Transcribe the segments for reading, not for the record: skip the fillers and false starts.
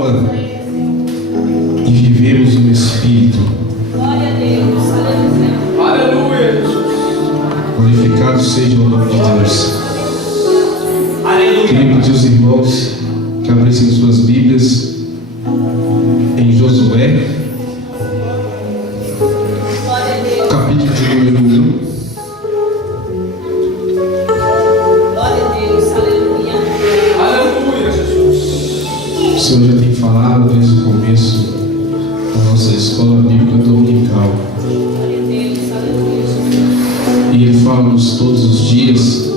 alma e vivemos no Espírito. Glória a Deus. Aleluia. Glorificado seja o nome de Deus. Queria pedir aos irmãos que abrissem suas Bíblias em Josué, capítulo de número 1. Glória a Deus. Aleluia. Aleluia, Jesus. O Senhor já tem falado desde o começo da nossa escola bíblica dominical. Glória a Deus. Aleluia, Jesus. E Ele fala-nos todos os dias.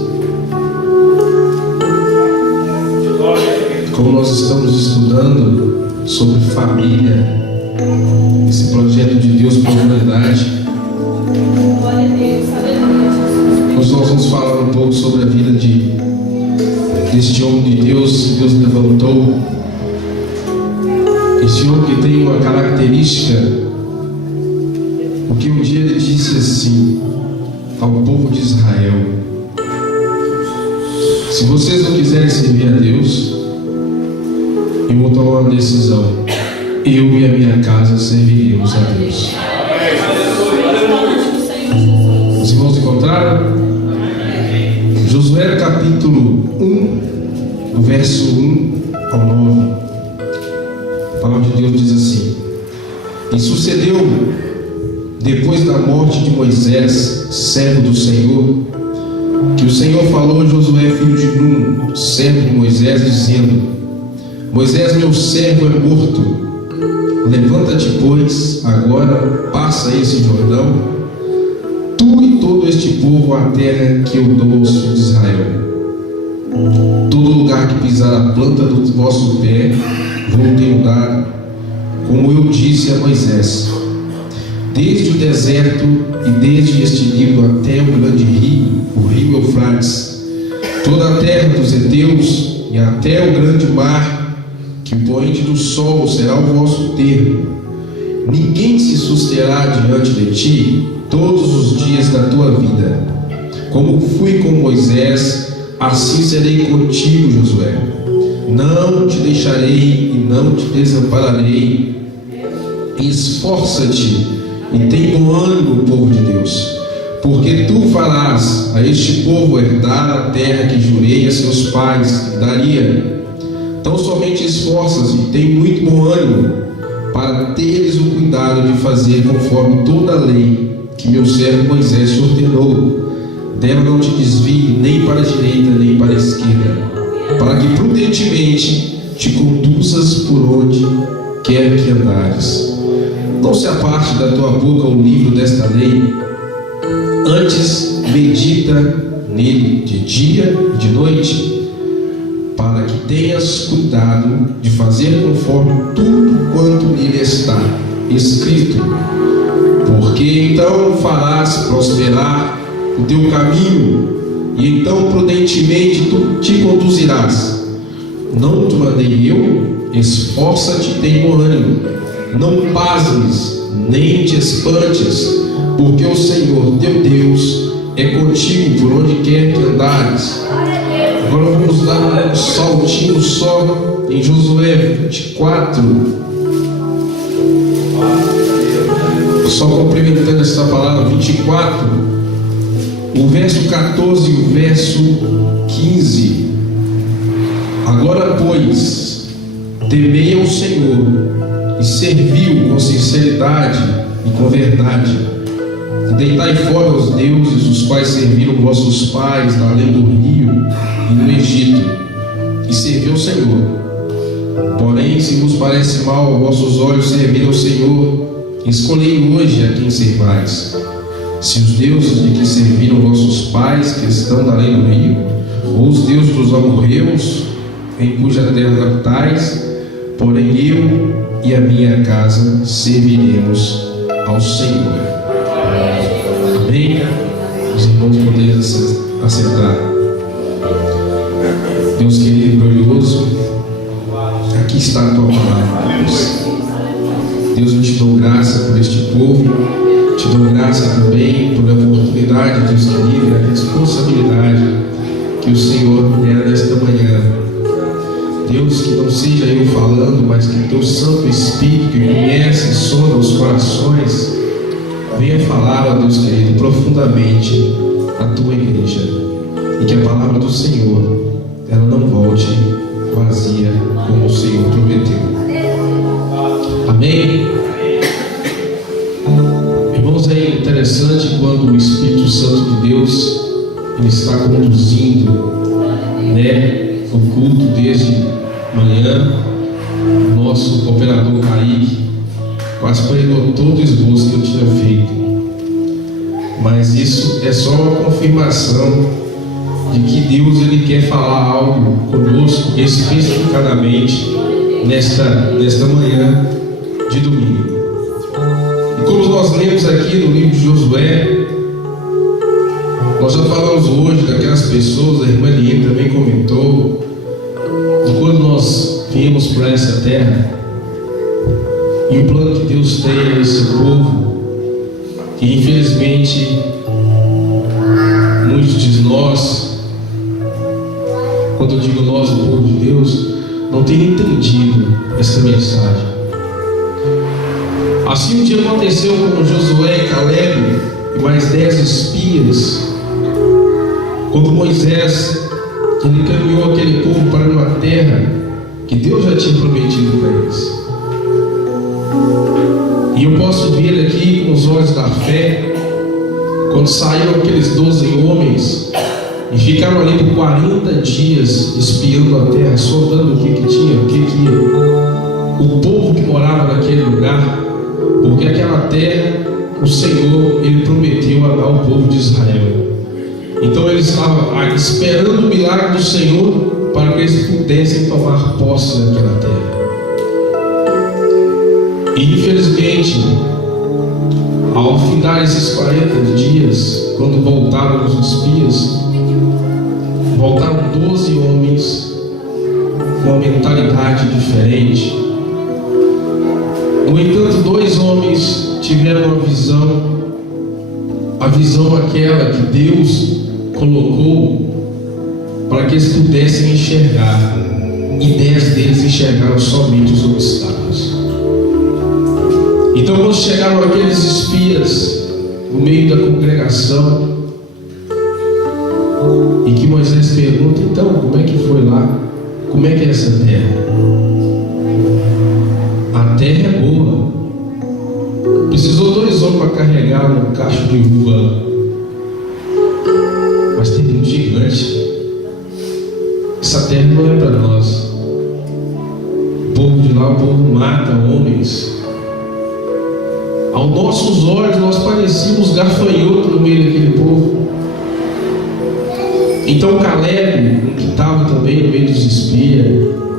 Como nós estamos estudando sobre família, esse projeto de Deus para a humanidade, Glória a Deus. Aleluia, Jesus. nós vamos falar um pouco sobre a vida deste homem de Deus que Deus levantou. Esse homem que tem uma característica, porque um dia ele disse assim ao povo de Israel: se vocês não quiserem servir a Deus, eu vou tomar uma decisão. Eu e a minha casa serviremos a Deus. Os irmãos encontraram? Josué capítulo 1, do verso 1 ao 9. A palavra de Deus diz assim: e sucedeu, depois da morte de Moisés, servo do Senhor, que o Senhor falou a Josué, filho de Nun, servo de Moisés, dizendo: Moisés, meu servo, é morto. Levanta-te, pois, agora, passa esse Jordão, tu e todo este povo, a terra que eu dou aos filhos de Israel. Todo lugar que pisar a planta do vosso pé, vou ter dado, como eu disse a Moisés. Desde o deserto e desde este Líbano até o grande rio, o rio Eufrates, toda a terra dos heteus e até o grande mar, que o poente do sol será o vosso termo. Ninguém se susterá diante de ti todos os dias da tua vida. Como fui com Moisés, assim serei contigo, Josué. Não te deixarei e não te desampararei. Esforça-te e tem bom ânimo, povo de Deus, porque tu farás a este povo herdar a terra que jurei a seus pais que daria. Então somente esforça-se e tem muito bom ânimo, para teres o cuidado de fazer conforme toda a lei que meu servo Moisés te ordenou. Dela não te desvie nem para a direita nem para a esquerda, para que prudentemente te conduzas por onde quer que andares. Não se aparte da tua boca o livro desta lei, antes medita nele de dia e de noite, para que tenhas cuidado de fazer conforme tudo quanto nele está escrito, porque então farás prosperar o teu caminho, e então prudentemente tu te conduzirás. Não te mandei eu? Esforça-te e tem bom ânimo. Não pasmes, nem te espantes, porque o Senhor teu Deus é contigo por onde quer que andares. Agora vamos dar um saltinho só em Josué 24. Só complementando essa palavra, 24, o verso 14 e o verso 15. Agora, pois, temei ao Senhor e serviu com sinceridade e com verdade. E deitai fora os deuses os quais serviram vossos pais além do rio e no Egito, e serviu ao Senhor. Porém, se vos parece mal aos vossos olhos servir ao Senhor, escolhei hoje a quem servais: se os deuses de que serviram vossos pais, que estão além do rio, ou os deuses dos amorreus, em cuja terra habitais. Porém eu e a minha casa serviremos ao Senhor. Amém? Os irmãos podem acertar. Deus querido e glorioso, aqui está a tua palavra, Deus. Deus, eu te dou graça por este povo, te dou graça também por a oportunidade, Deus querido, e a responsabilidade que o Senhor me dera nesta manhã Deus, que não seja eu falando, mas que teu Santo Espírito, que conhece e sonda os corações, venha falar, ó Deus querido, profundamente a tua igreja, e que a palavra do Senhor, ela não volte vazia, como o Senhor prometeu. Amém? Irmãos, é interessante quando o Espírito Santo de Deus, ele está conduzindo, né, o culto desde manhã. O nosso operador Kaique quase pregou todo o esboço que eu tinha feito, mas isso é só uma confirmação de que Deus, ele quer falar algo conosco especificadamente nesta manhã de domingo. E como nós lemos aqui no livro de Josué, nós já falamos hoje daquelas pessoas, a irmã Eliane também comentou, de quando nós viemos para essa terra, e o plano que Deus tem a esse povo, que infelizmente muitos de nós, quando eu digo nós, o povo de Deus, não tem entendido essa mensagem. Assim o que aconteceu com Josué e Caleb e mais 10 espias, quando Moisés, ele caminhou aquele povo para uma terra que Deus já tinha prometido para eles. E eu posso ver aqui com os olhos da fé, quando saíram aqueles 12 homens e ficaram ali por 40 dias espiando a terra, sondando o que tinha, o povo que morava naquele lugar, porque aquela terra o Senhor, ele prometeu a dar ao povo de Israel. Então eles estavam esperando o milagre do Senhor para que eles pudessem tomar posse daquela terra. E infelizmente, ao findar esses 40 dias, quando voltaram os espias, voltaram 12 homens com uma mentalidade diferente. No entanto, 2 homens tiveram uma visão, a visão aquela que Deus colocou para que eles pudessem enxergar, e 10 deles enxergaram somente os obstáculos. Então, quando chegaram aqueles espias no meio da congregação, e que Moisés pergunta: então, como é que foi lá? Como é que é essa terra? A terra é boa. Precisou 2 homens para carregar um cacho de uva, mas tem um gigante. Essa terra não é para nós. O povo de lá, o povo mata homens. Aos nossos olhos, nós parecíamos gafanhotos no meio daquele povo. Então Caleb, que estava também no meio dos espias,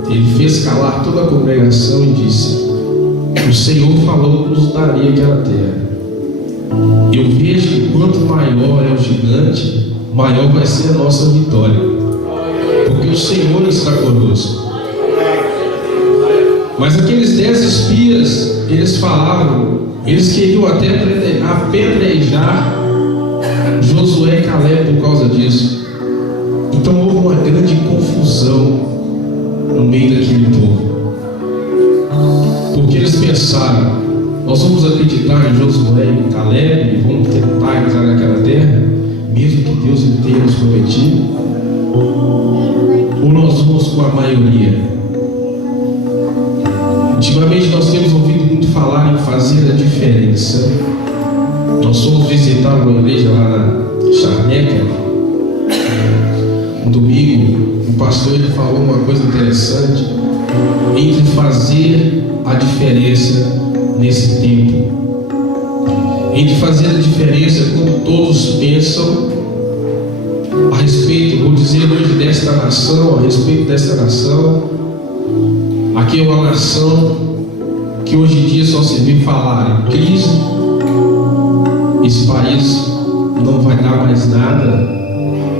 ele fez calar toda a congregação e disse: o Senhor falou que nos daria aquela terra. Eu vejo que quanto maior é o gigante, maior vai ser a nossa vitória, porque o Senhor está conosco. Mas aqueles 10 espias, eles falavam, eles queriam até apedrejar Josué e Caleb por causa disso. Então houve uma grande confusão no meio daquele povo, porque eles pensaram: nós vamos acreditar em Josué e Caleb e vamos tentar entrar naquela terra, mesmo que Deus tenha nos prometido, ou nós vamos com a maioria? Ultimamente nós temos ouvido muito falar em fazer a diferença. Nós fomos visitar uma igreja lá na Charneca no domingo. O pastor, ele falou uma coisa interessante entre fazer a diferença nesse tempo, entre fazer a diferença como todos pensam a respeito, vou dizer hoje desta nação, a respeito desta nação. Aqui é uma nação que hoje em dia só se vê falar em crise. Esse país não vai dar mais nada,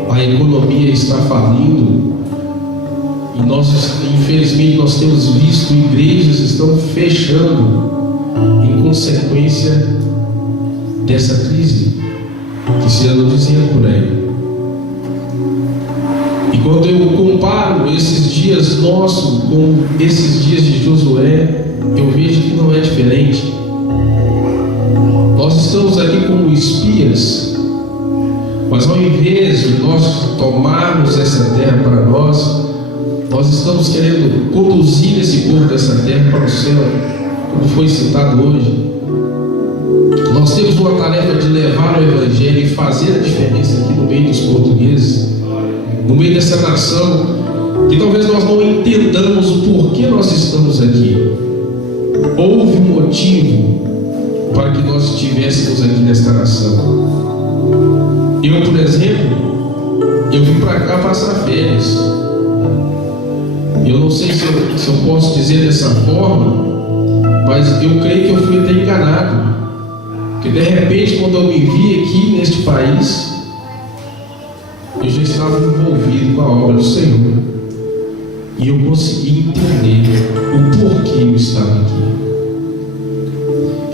a economia está falindo, e nós, infelizmente, nós temos visto igrejas estão fechando em consequência dessa crise que se anda dizendo por aí. E quando eu comparo esses dias nosso, como esses dias de Josué, eu vejo que não é diferente. Nós estamos aqui como espias, mas ao invés de nós tomarmos essa terra para nós estamos querendo conduzir esse povo dessa terra para o céu, como foi citado hoje. Nós temos uma tarefa de levar o Evangelho e fazer a diferença aqui no meio dos portugueses, no meio dessa nação, que talvez nós não entendamos o porquê nós estamos aqui. Houve um motivo para que nós estivéssemos aqui nesta nação. Eu, por exemplo, eu vim para cá passar férias. Eu não sei se eu posso dizer dessa forma, mas eu creio que eu fui até enganado. Porque de repente, quando eu me vi aqui neste país, eu já estava envolvido com a obra do Senhor. E eu consegui entender o porquê eu estava aqui.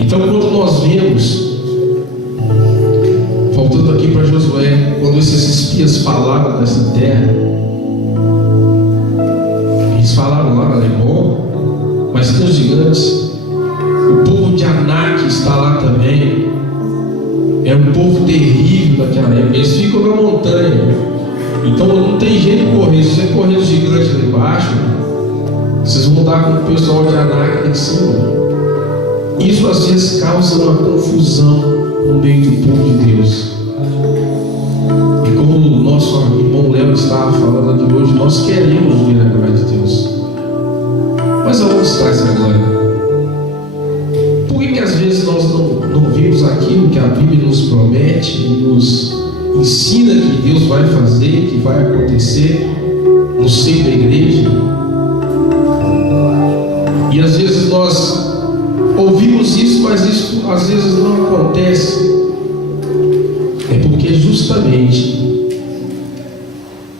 Então, quando nós vemos, voltando aqui para Josué, quando esses espias falaram dessa terra, eles falaram lá no alemão, mas tem os gigantes. O povo de Anak está lá também. É um povo terrível daquela época. Eles ficam na montanha. Então não tem jeito de correr. Se você correr os gigantes lá embaixo, vocês vão dar com o pessoal de Anak lá em cima. Isso às vezes causa uma confusão no meio do povo de Deus. E como o nosso irmão Léo estava falando aqui hoje, nós queremos ver a glória de Deus. Mas aonde está essa glória? Por que às vezes nós não vimos aquilo que a Bíblia nos promete e nos ensina que Deus vai fazer, que vai acontecer no seio da igreja? E às vezes nós ouvimos isso, mas isso às vezes não acontece. É porque justamente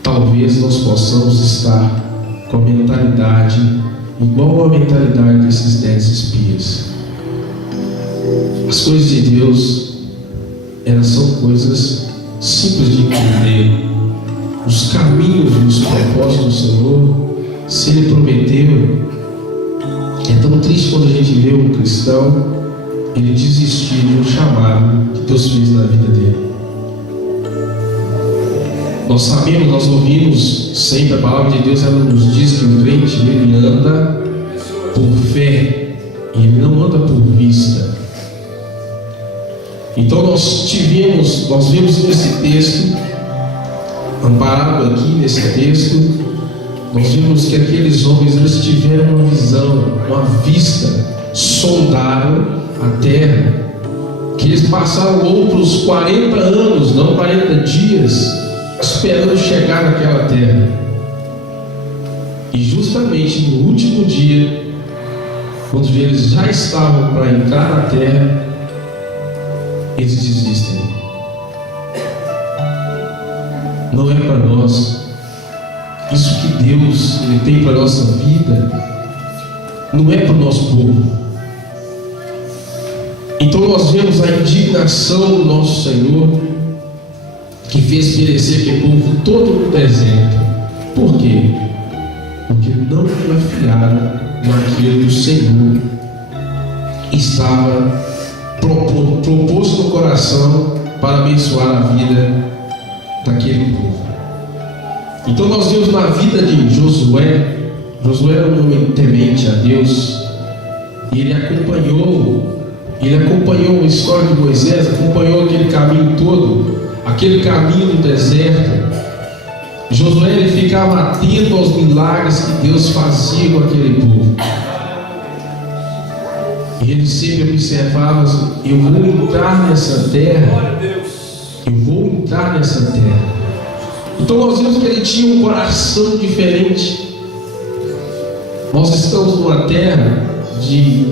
talvez nós possamos estar com a mentalidade igual à mentalidade desses 10 espias. As coisas de Deus, elas são coisas simples de entender. Os caminhos e os propósitos do Senhor, se Ele prometeu, é tão triste quando a gente vê um cristão ele desistir de um chamado que Deus fez na vida dele. Nós sabemos, nós ouvimos sempre a palavra de Deus, ela nos diz que o crente ele anda por fé e ele não anda por vista. Então nós vimos nesse texto, amparado aqui nesse texto, nós vimos que aqueles homens eles tiveram uma visão, uma vista, sondaram a terra, que eles passaram outros 40 anos, não 40 dias, esperando chegar naquela terra. E justamente no último dia, quando eles já estavam para entrar na terra, eles desistem. Não é para nós. Isso que Deus ele tem para a nossa vida não é para o nosso povo. Então nós vemos a indignação do nosso Senhor, que fez perecer aquele povo todo no deserto. Por quê? Porque não confiaram naquilo que o Senhor estava proposto no coração para abençoar a vida daquele povo. Então nós vemos na vida de Josué. Josué era um homem temente a Deus, e ele acompanhou a história de Moisés, acompanhou aquele caminho todo, aquele caminho do deserto. Josué ele ficava atento aos milagres que Deus fazia com aquele povo. E ele sempre observava: eu vou entrar nessa terra, eu vou entrar nessa terra. Então nós vemos que ele tinha um coração diferente. Nós estamos numa terra de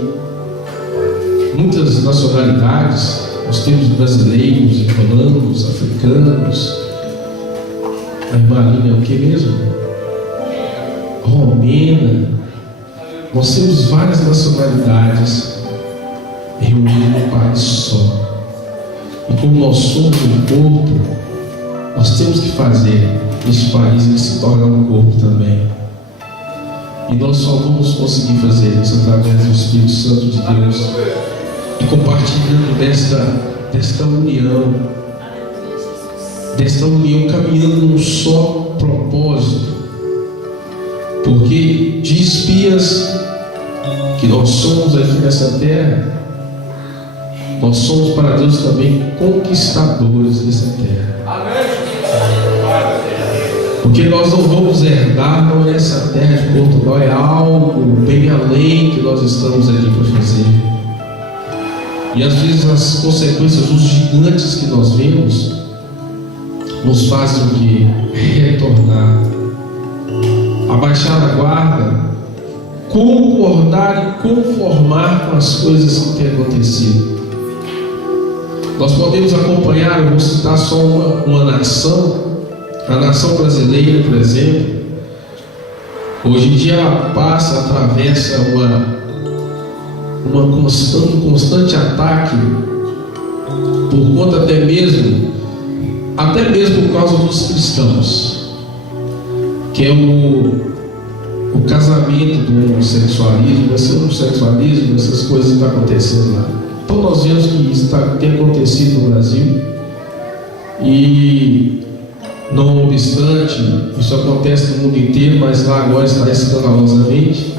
muitas nacionalidades. Nós temos brasileiros, angolanos, africanos. A Marina é o que mesmo? Romena. Nós temos várias nacionalidades reunidas num país só. E como nós somos um corpo, nós temos que fazer este país ele se tornar um corpo também. E nós só vamos conseguir fazer isso através do Espírito Santo de Deus e compartilhando desta união, caminhando num só propósito. Porque de espias que nós somos aqui nessa terra, nós somos para Deus também conquistadores dessa terra. Porque nós não vamos herdar não é essa terra de Portugal, é algo bem além que nós estamos aqui para fazer. E às vezes as consequências, os gigantes que nós vemos, nos fazem o que? Retornar, abaixar a guarda, concordar e conformar com as coisas que têm acontecido. Nós podemos acompanhar, eu vou citar só uma nação, a nação brasileira, por exemplo. Hoje em dia ela atravessa um constante ataque, por conta até mesmo por causa dos cristãos, que é o casamento do homossexualismo, essas coisas que estão acontecendo lá. Então nós vemos que isso tem acontecido no Brasil, e não obstante, isso acontece no mundo inteiro, mas lá agora está escandalosamente.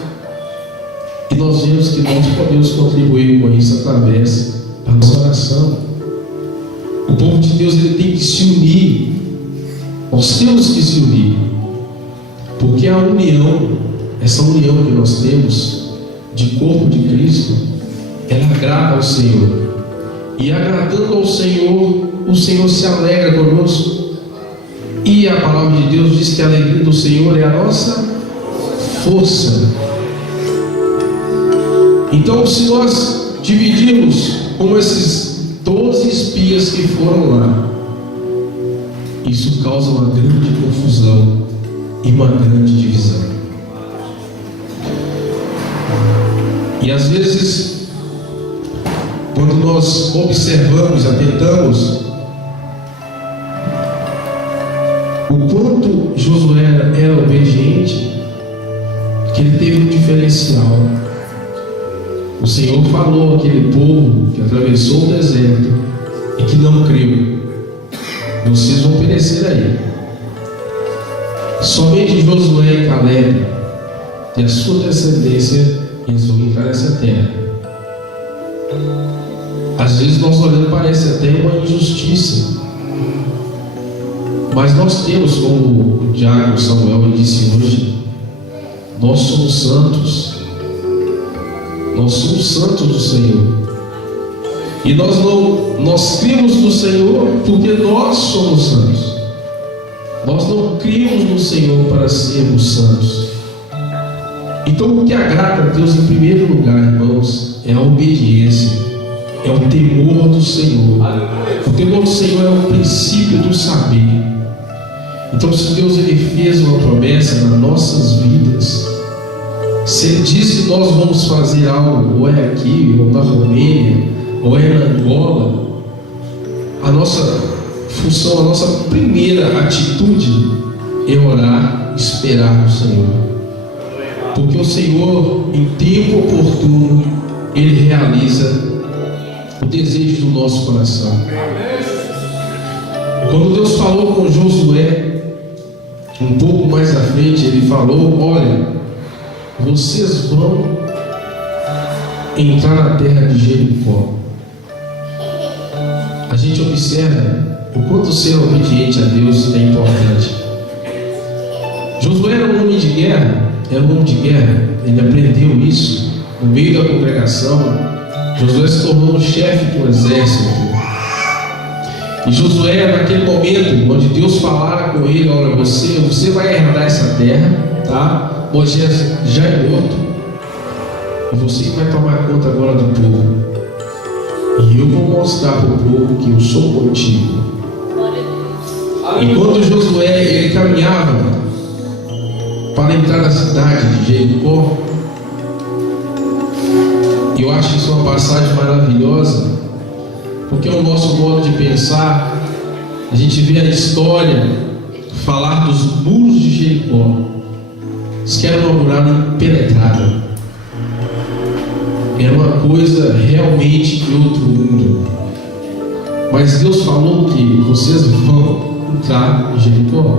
E nós vemos que nós podemos contribuir com isso através da nossa oração. O povo de Deus ele tem que se unir. Nós temos que se unir, porque a união, essa união que nós temos de corpo de Cristo, ela agrada ao Senhor. E agradando ao Senhor, o Senhor se alegra conosco. E a palavra de Deus diz que a alegria do Senhor é a nossa força. Então, se nós dividirmos como esses 12 espias que foram lá, isso causa uma grande confusão e uma grande divisão. E às vezes, quando nós observamos, atentamos, o quanto Josué era obediente, que ele teve um diferencial. O Senhor falou àquele povo que atravessou o deserto e que não creu: vocês vão perecer aí. Somente Josué e Caleb e a sua descendência eles vão entrar nessa terra. Às vezes nós olhando parece até uma injustiça, mas nós temos, como o diácono Samuel me disse hoje, nós somos santos. Nós somos santos do Senhor. E nós cremos no Senhor porque nós somos santos. Nós não cremos no Senhor para sermos santos. Então o que agrada a Deus em primeiro lugar, irmãos, é a obediência, é o temor do Senhor. O temor do Senhor é o princípio do saber. Então, se Deus ele fez uma promessa nas nossas vidas, se Ele diz que nós vamos fazer algo, ou é aqui, ou na Romênia, ou é na Angola, a nossa função, a nossa primeira atitude é orar, esperar no Senhor. Porque o Senhor, em tempo oportuno, Ele realiza o desejo do nosso coração. Quando Deus falou com Josué, um pouco mais à frente, Ele falou: olha, vocês vão entrar na terra de Jericó. A gente observa o quanto ser obediente a Deus é importante. Josué era um homem de guerra, ele aprendeu isso no meio da congregação. Josué se tornou um chefe do exército. E Josué, naquele momento, onde Deus falara com ele: olha, você vai herdar essa terra, tá? Moisés já é morto, e você vai tomar conta agora do povo. E eu vou mostrar para o povo que eu sou contigo. E quando Josué ele caminhava para entrar na cidade de Jericó, eu acho isso uma passagem maravilhosa, porque é o nosso modo de pensar. A gente vê a história falar dos muros de Jericó. Diz que era uma muralha impenetrável. Era uma coisa realmente de outro mundo. Mas Deus falou que vocês vão entrar em Jericó.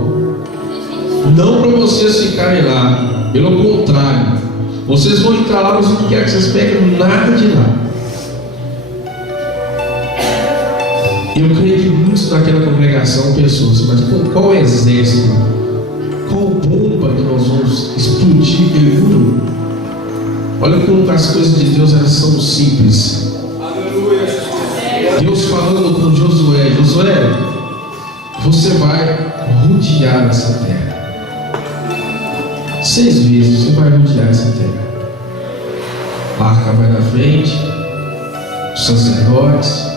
Não para vocês ficarem lá. Pelo contrário, vocês vão entrar lá, mas não quero que vocês peguem nada de lá. Eu creio que muitos daquela congregação pensou assim, mas qual exército? Qual bomba que nós vamos explodir aquele muro? Olha como as coisas de Deus elas são simples. Aleluia. Deus falando com Josué: Josué, você vai rodear essa terra. 6 vezes você vai rodear essa terra. A arca vai na frente, os sacerdotes.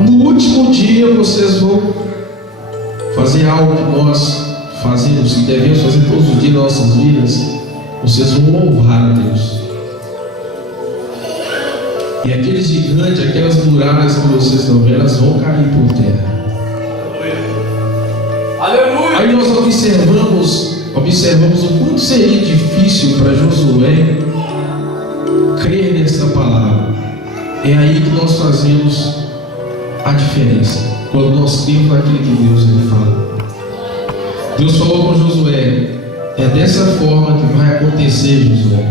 No último dia vocês vão fazer algo que nós fazemos, que devemos fazer todos os dias nas nossas vidas. Vocês vão louvar a Deus. E aqueles gigantes, aquelas muralhas que vocês estão vendo, elas vão cair por terra. Aleluia. Aí nós observamos o quanto seria difícil para Josué crer nessa palavra. É aí que nós fazemos a diferença, quando nós cremos naquilo que Deus ele fala. Deus falou com Josué: é dessa forma que vai acontecer, Josué.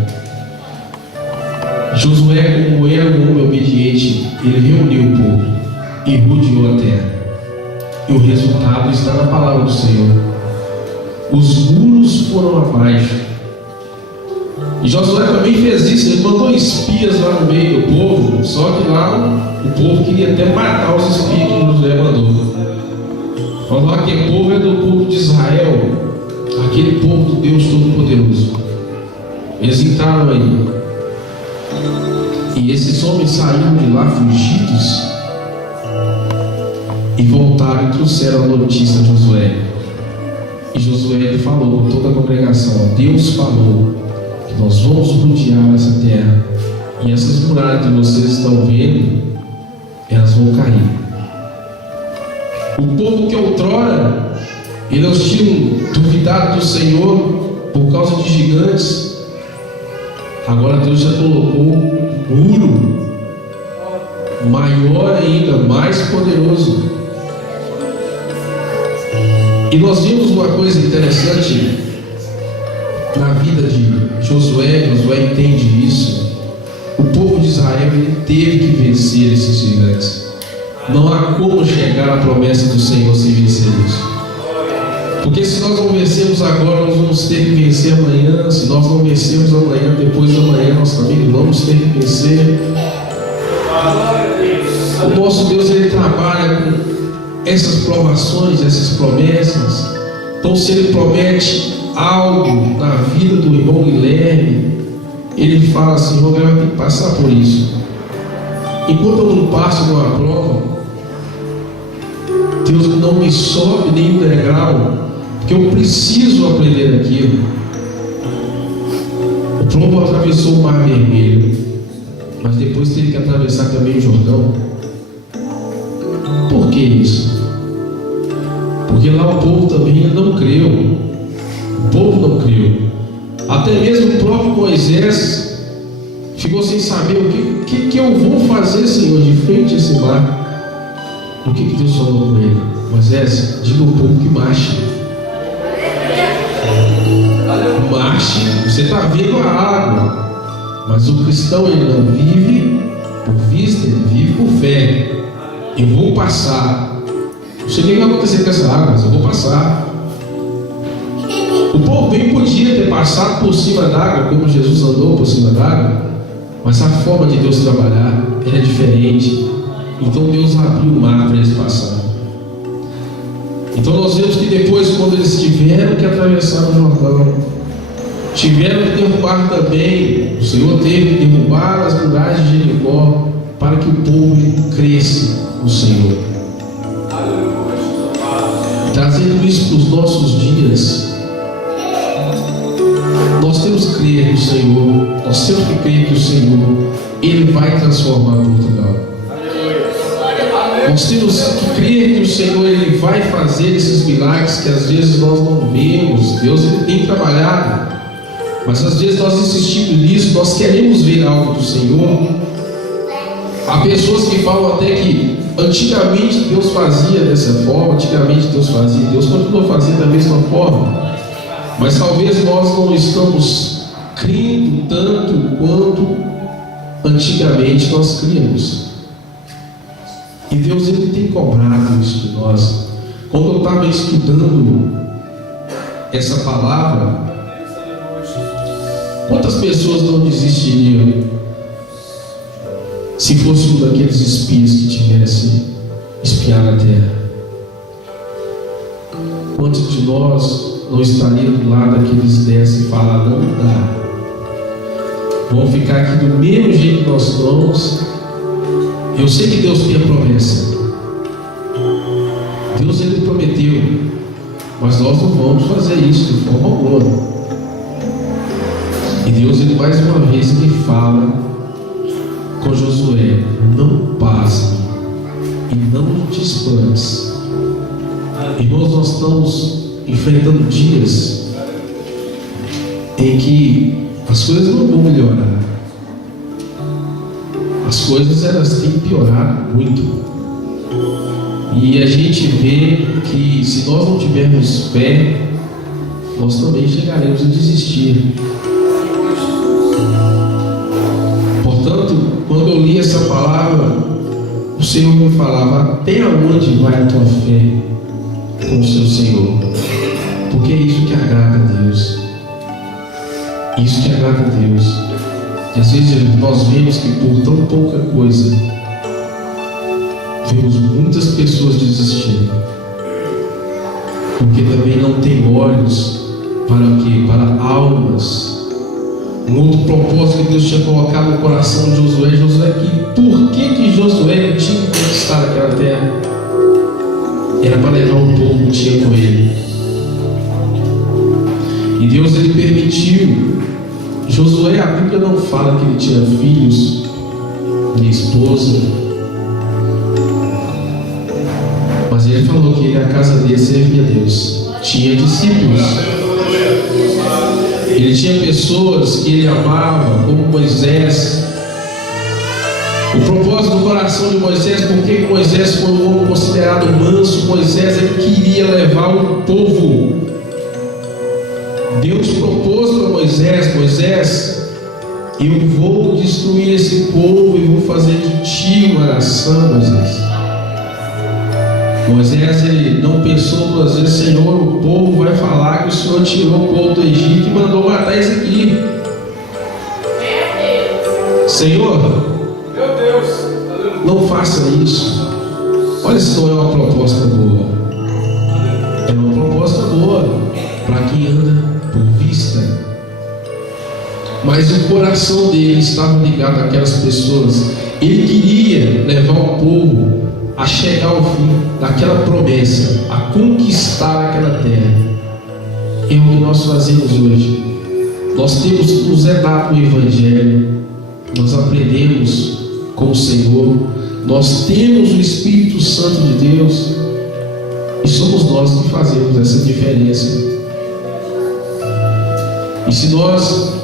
Josué, como era um homem obediente, ele reuniu o povo e rodeou a terra. E o resultado está na palavra do Senhor. Os muros foram abaixo. E Josué também fez isso. Ele mandou espias lá no meio do povo. Só que lá o povo queria até matar os espias que Josué mandou. Falou: aquele povo é do povo de Israel, aquele povo do Deus Todo-Poderoso. Eles entraram aí. E esses homens saíram de lá fugidos e voltaram e trouxeram a notícia a Josué. E Josué falou com toda a congregação: Deus falou que nós vamos rodear essa terra, e essas muralhas que vocês estão vendo, elas vão cair. O povo que outrora eles tinham duvidado do Senhor por causa de gigantes, agora Deus já colocou um muro maior ainda, mais poderoso. E nós vimos uma coisa interessante na vida de Josué. Josué entende isso. O povo de Israel ele teve que vencer esses gigantes. Não há como chegar à promessa do Senhor sem vencer isso. Porque se nós não vencermos agora, nós vamos ter que vencer amanhã. Se nós não vencermos amanhã, depois de amanhã, nós também vamos ter que vencer. O nosso Deus ele trabalha com essas provações, essas promessas. Então, se Ele promete algo na vida do irmão Guilherme, Ele fala assim: irmão, eu tenho que passar por isso. Enquanto eu não passo numa prova, Deus não me sobe nem um degrau, porque eu preciso aprender aquilo. O povo atravessou o Mar Vermelho, mas depois teve que atravessar também o Jordão. Por que isso? Porque lá o povo também não creu. O povo não creu. Até mesmo o próprio Moisés ficou sem saber o que eu vou fazer, Senhor, de frente a esse mar. O que Deus falou com ele? Moisés, diga ao povo que marche. Marche. Você está vendo a água, mas o cristão ele não vive por vista, ele vive por fé. Eu vou passar. Não sei o que vai acontecer com essa água, mas eu vou passar. O povo bem podia ter passado por cima d'água, como Jesus andou por cima d'água, mas a forma de Deus trabalhar era diferente. Então Deus abriu o mar para eles passarem. Então nós vemos que depois, quando eles tiveram que atravessar o Jordão, tiveram que derrubar também, o Senhor teve que derrubar as muralhas de Jericó, para que o povo cresça no Senhor. Trazendo isso para os nossos dias, nós temos que crer no Senhor, nós temos que crer que o Senhor, Ele vai transformar Portugal. Nós temos que crer que o Senhor Ele vai fazer esses milagres que às vezes nós não vemos. Deus Ele tem trabalhado, mas às vezes nós insistimos nisso, nós queremos ver algo do Senhor. Há pessoas que falam até que antigamente Deus fazia dessa forma, Deus continua fazendo da mesma forma, mas talvez nós não estamos crendo tanto quanto antigamente nós críamos. E Deus Ele tem cobrado isso de nós. Quando eu estava estudando essa palavra, quantas pessoas não desistiriam se fosse um daqueles espias que tivesse espiado a terra? Quantos de nós não estariam do lado daqueles 10 e falar, não dá, vamos ficar aqui do mesmo jeito que nós estamos? Eu sei que Deus tem a promessa, Deus Ele prometeu, mas nós não vamos fazer isso de forma alguma. E Deus Ele mais uma vez Ele fala com Josué: não passe e não te espantes. Irmãos, nós estamos enfrentando dias em que as coisas não vão melhorar. As coisas elas têm piorado muito. E a gente vê que se nós não tivermos fé, nós também chegaremos a desistir. Portanto, quando eu li essa palavra, o Senhor me falava: até onde vai a tua fé com o seu Senhor? Porque é isso que agrada a Deus. Isso que agrada a Deus. E às vezes nós vemos que por tão pouca coisa vemos muitas pessoas desistindo, porque também não tem olhos para o quê? Para almas. Um outro propósito que Deus tinha colocado no coração de Josué, por que Josué tinha que conquistar aquela terra? Era para levar o povo que tinha com ele. E Deus Ele permitiu. Josué, a Bíblia não fala que ele tinha filhos e esposa, mas ele falou que a casa dele servia a Deus. Tinha discípulos, ele tinha pessoas que ele amava, como Moisés. O propósito do coração de Moisés, porque Moisés foi um homem considerado manso, Moisés ele queria levar o povo. Deus propôs para Moisés: eu vou destruir esse povo e vou fazer de ti uma nação, Moisés. Moisés ele não pensou duas vezes: Senhor, o povo vai falar que o Senhor tirou o povo do Egito e mandou matar esse aqui. Senhor, Meu Deus, não faça isso. Olha, se não é uma proposta boa. É uma proposta boa para quem anda por vista, mas o coração dele estava ligado àquelas pessoas. Ele queria levar o povo a chegar ao fim daquela promessa, a conquistar aquela terra. É o que nós fazemos hoje. Nós temos que nos é dado o Evangelho, nós aprendemos com o Senhor, nós temos o Espírito Santo de Deus, e somos nós que fazemos essa diferença. E se nós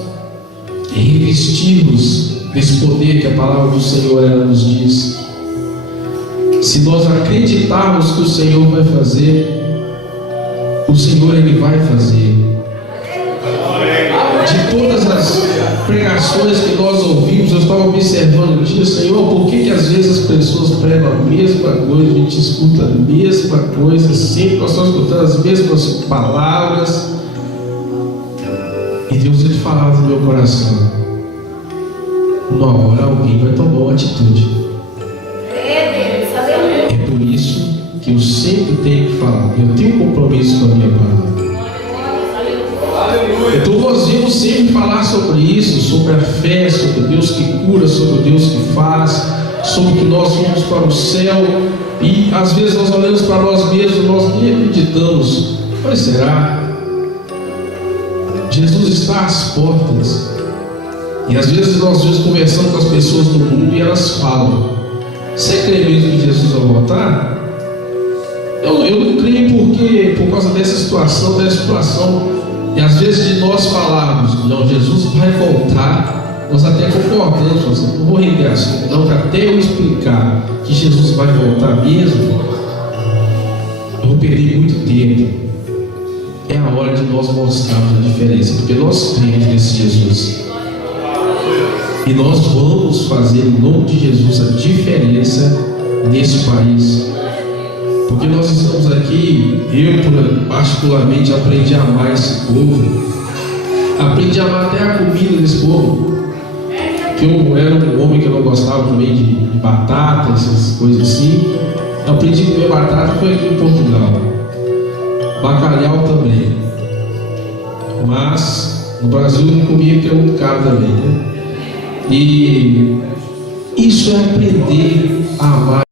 revestirmos desse poder que a palavra do Senhor ela nos diz, se nós acreditarmos que o Senhor vai fazer, o Senhor Ele vai fazer. De todas as pregações que nós ouvimos, eu estava observando, eu disse: Senhor, por que às vezes as pessoas pregam a mesma coisa, a gente escuta a mesma coisa, sempre nós estamos escutando as mesmas palavras? E Deus Ele falava no meu coração: uma hora alguém vai tomar uma atitude. É por isso que eu sempre tenho que falar, eu tenho um compromisso com a minha palavra. Então nós vamos sempre falar sobre isso, sobre a fé, sobre o Deus que cura, sobre o Deus que faz, sobre que nós vamos para o céu. E às vezes nós olhamos para nós mesmos, nós nem acreditamos. Mas será? Jesus está às portas. E às vezes nós vamos conversando com as pessoas do mundo e elas falam: Você crê mesmo que Jesus vai voltar? Eu não creio porque, por causa dessa situação, e às vezes de nós falarmos, não, Jesus vai voltar, nós até concordamos, assim, não vou render assim, não, até eu explicar que Jesus vai voltar mesmo, eu vou perder muito tempo. É a hora de nós mostrarmos a diferença, porque nós cremos nesse Jesus. E nós vamos fazer, em nome de Jesus, a diferença nesse país. Porque nós estamos aqui, eu particularmente aprendi a amar esse povo. Aprendi a amar até a comida desse povo. Que eu era um homem que eu não gostava também de batata, essas coisas assim. Eu aprendi a comer batata foi aqui em Portugal. Bacalhau também. Mas no Brasil eu não comia porque é muito caro também, né? E isso é aprender a amar.